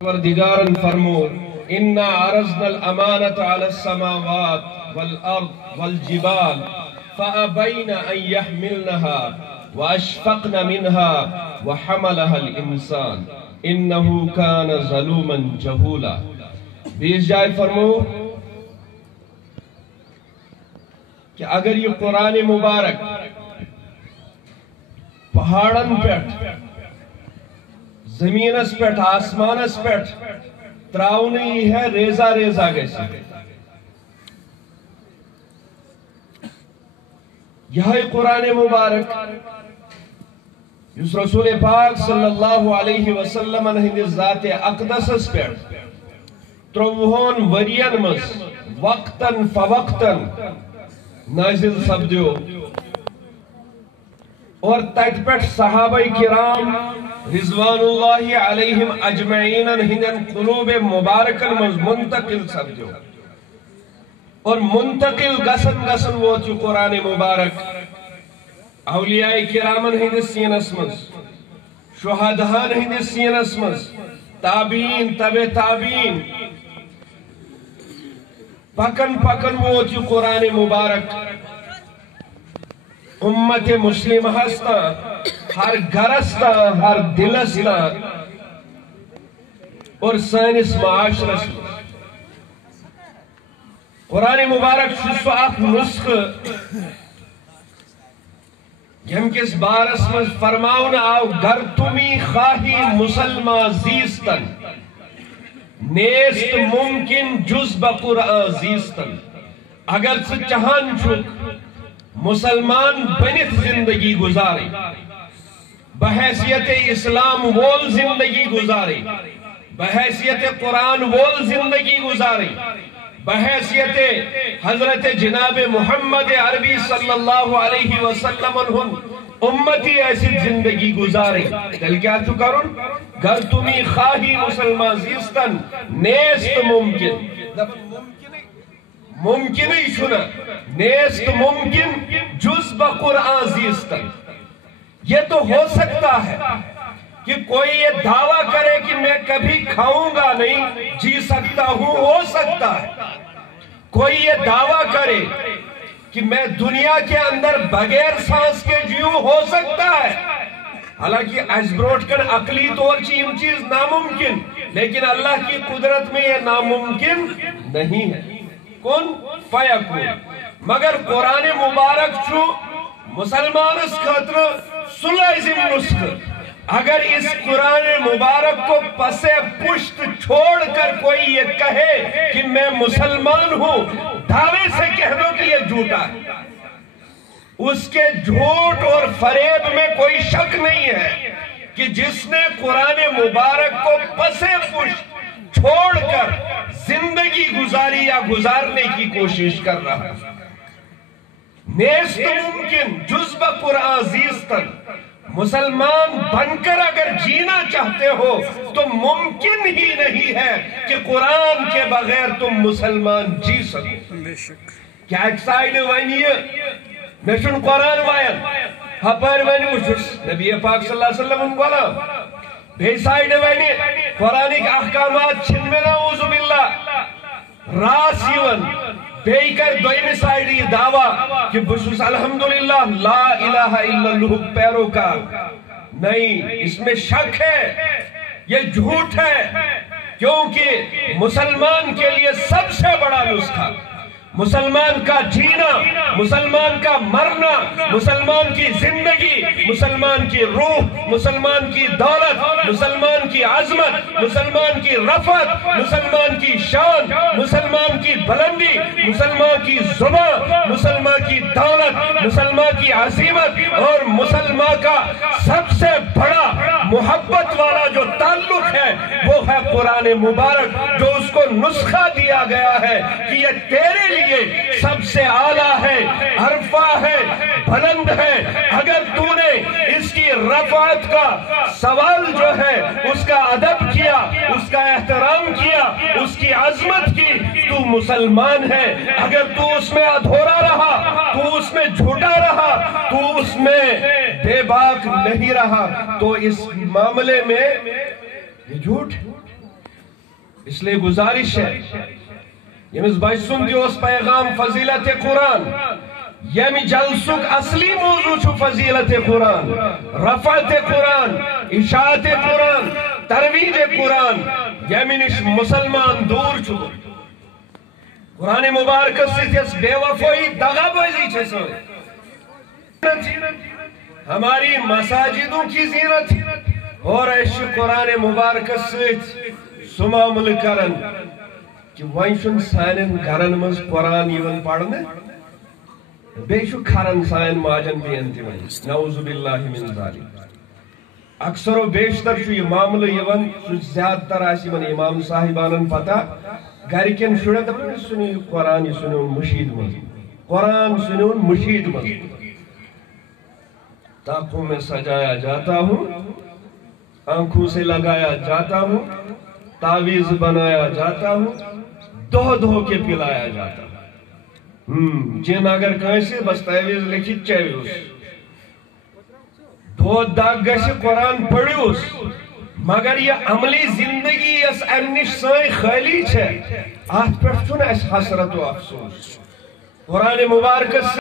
پروردگارن فرمو انا عرضنا الامانة على السماوات والارض والجبال فابين ان يحملنها واشفقن منها وحملها الانسان انه كان ظلوما جهولا. بیس جائے فرمو کہ اگر یہ قرآن مبارک پہاڑن پیٹھ زمینس پیٹھ آسمانس پیٹھ تراؤنی ہے ریزہ ریزہ گیسی یہ قرآن مبارک جس رسول پاک صلی اللہ علیہ وسلم ہند ذات اقدس پیٹھ تروہن ورین مز وقتاً فوقتاً نازل سپدیو اور تت پیٹھ صحابہ کرام رضوان اللہ علیہم اجمعین ہندن قلوب مبارکن مز منتقل سپدیو اور منتقل گسن ووت یہ قرآن مبارک اولیاء کرامن ہندس سینس مز شہدہان ہندس سینس مز تابعین تبع تابعین پکن ووت یہ قرآن مبارک امت مسلم ہستا ہر گھرستا ہر دلستا اور سانس معاشرس قرآن مبارک سو اخ نسخ یم کس بارس مز فرماؤن آو گر تمی خواہی مسلمان زیستن نیست ممکن جز بقرآن زیستن اگر سے چہان چک مسلمان بنت زندگی گزاری بحیثیت اسلام وول زندگی گزاری بحیثیت قرآن وول زندگی گزاری بحیثیت حضرت جناب محمد عربی صلی اللہ علیہ وسلم امتی ایسی زندگی گزاری دل کیا تو کرن گر تمی خواہی مسلمان زیستن نیست ممکن ممکن ہی شنا نیست ممکن جز بقرآن زیستن. یہ تو ہو سکتا ہے کہ کوئی یہ دعویٰ کرے کہ میں کبھی کھاؤں گا نہیں جی سکتا ہوں ہو سکتا ہے کوئی یہ دعویٰ کرے کہ میں دنیا کے اندر بغیر سانس کے جیوں ہو سکتا ہے حالانکہ ازبروٹ کر عقلی طور چیز ناممکن لیکن اللہ کی قدرت میں یہ ناممکن نہیں ہے کن فیکون مگر قرآن مبارک چھو مسلمان اس خطر سلائزم نسخ اگر اس قرآن مبارک کو پس پشت چھوڑ کر کوئی یہ کہے کہ میں مسلمان ہوں دعوے سے کہہ دو کہ یہ جھوٹا ہے اس کے جھوٹ اور فریب میں کوئی شک نہیں ہے کہ جس نے قرآن مبارک کو پس پشت چھوڑ کر زندگی گزاری یا گزارنے کی کوشش کر رہا ہے نیست ممکن جز بقرآن زیستن مسلمان بن کر اگر جینا چاہتے ہو تو ممکن ہی نہیں ہے کہ قرآن کے بغیر تم مسلمان جی سکو کیا ایک سائیڈ وائنیے نشن قرآن وائن ہپار وائن مجھس نبی پاک صلی اللہ علیہ وسلم بولا بے سائیڈ وائنی قرآن کے احکامات چھن میں نعوذ باللہ راس یون بے کر دوئی سائیڈ یہ دعویٰ کہ بسوس الحمدللہ لا الہ الا اللہ پیروکار نہیں اس میں شک ہے یہ جھوٹ ہے کیونکہ مسلمان کے لیے سب سے بڑا نسخہ مسلمان کا جینا مسلمان کا مرنا مسلمان کی زندگی مسلمان کی روح مسلمان کی دولت مسلمان کی عظمت مسلمان کی رفعت مسلمان کی شان مسلمان کی بلندی مسلمان کی زبان مسلمان کی دولت مسلمان کی عظیمت اور مسلمان کا سب سے بڑا محبت والا جو تعلق ہے وہ ہے قرآن مبارک جو اس کو نسخہ دیا گیا ہے کہ یہ تیرے لیے سب سے اعلیٰ ہے عرفہ ہے بلند ہے اگر تو نے اس کی رفعت کا سوال جو ہے اس کا ادب کیا اس کا احترام کیا اس کی عظمت کی تو مسلمان ہے اگر تو اس میں ادھورا رہا تو اس میں جھوٹا رہا تو اس میں بے باک نہیں رہا تو اس معاملے میں یہ جھوٹ اس لیے گزارش ہے یمس بچ سند اس پیغام فضیلت قرآن یمی جلسک اصلی موضوع چھو فضیلت قرآن، رفعت قرآن، اشاعت قرآن، ترویج قرآن یمی نش مسلمان دور چھو قرآن مبارک سے بے وفائی دغا بازی چھے سوئے ہماری مساجدوں کی زینت اور ایش قرآن مبارک سے سمامل کرن کہ وائشن سانن گھرن مز قرآن یون پڑھنے بیشو کھرن سائن ماجن بین دیون نعوذ باللہ من ذالک اکثر و بیشتر شو یہ معاملہ یون زیادہ تر آسی من امام صاحبانن پتا گھر کن شڑے دپن سنی قرآن سنون مشید مز قرآن سنون مشید مز تاکوں میں سجایا جاتا ہوں آنکھوں سے لگایا جاتا ہوں تعویذ بنایا جاتا ہوں دو دو کے پلایا جاتا ہوں جن اگر کہیں سے بس تعویذ لکھی چاہیے دو داگ گشی قرآن پڑھیوس مگر یہ عملی زندگی اس امنش سائی خالی چھے آت پر چون اس حسرت و افسوس قرآن مبارک